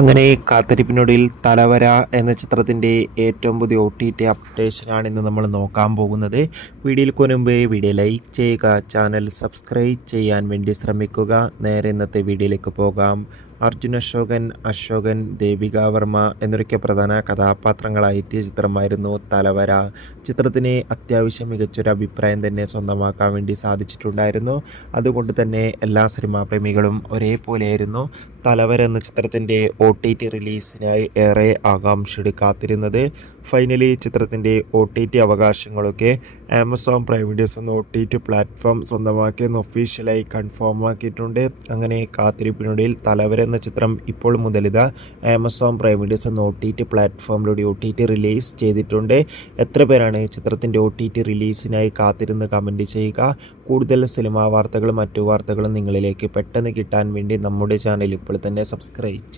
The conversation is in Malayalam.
അങ്ങനെ കാത്തിരിപ്പിനൊടുവിൽ തലവര എന്ന ചിത്രത്തിൻ്റെ ഏറ്റവും പുതിയ OTT അപ്ഡേഷനാണ് ഇന്ന് നമ്മൾ നോക്കാൻ പോകുന്നത്. വീഡിയോയിൽ മുൻപ് വീഡിയോ ലൈക്ക് ചെയ്യുക, ചാനൽ സബ്സ്ക്രൈബ് ചെയ്യാൻ വേണ്ടി ശ്രമിക്കുക. നേരെ ഇന്നത്തെ വീഡിയോയിലേക്ക് പോകാം. അർജുൻ അശോകൻ, ദേവിക വർമ്മ എന്നൊക്കെ പ്രധാന കഥാപാത്രങ്ങളായി എത്തിയ ചിത്രമായിരുന്നു തലവര. ചിത്രത്തിന് അത്യാവശ്യം മികച്ചൊരു അഭിപ്രായം തന്നെ സ്വന്തമാക്കാൻ വേണ്ടി സാധിച്ചിട്ടുണ്ടായിരുന്നു. അതുകൊണ്ട് തന്നെ എല്ലാ സിനിമാ പ്രേമികളും ഒരേപോലെയായിരുന്നു തലവര എന്ന ചിത്രത്തിൻ്റെ OTT റിലീസിനായി ഏറെ ആകാംക്ഷയോടെ കാത്തിരുന്നത്. ഫൈനലി ചിത്രത്തിൻ്റെ OTT അവകാശങ്ങളൊക്കെ ആമസോൺ പ്രൈം വീഡിയോസ് എന്ന OTT പ്ലാറ്റ്ഫോം സ്വന്തമാക്കിയെന്ന് ഒഫീഷ്യലായി കൺഫേം ആക്കിയിട്ടുണ്ട്. അങ്ങനെ കാത്തിരിപ്പിനൊടുവിൽ തലവര എന്ന ചിത്രം ഇപ്പോൾ മുതൽ ആമസോൺ പ്രൈം വീഡിയോസ് എന്ന OTT പ്ലാറ്റ്ഫോമിലൂടെ OTT റിലീസ് ചെയ്തിട്ടുണ്ട്. എത്ര പേരാണ് ചിത്രത്തിൻ്റെ OTT റിലീസിനായി കാത്തിരുന്ന് കമൻറ്റ് ചെയ്യുക. കൂടുതൽ സിനിമാ വാർത്തകളും മറ്റു വാർത്തകളും നിങ്ങളിലേക്ക് പെട്ടെന്ന് കിട്ടാൻ വേണ്ടി നമ്മുടെ ചാനൽ ഇപ്പോൾ തന്നെ സബ്സ്ക്രൈബ് ചെയ്യുക.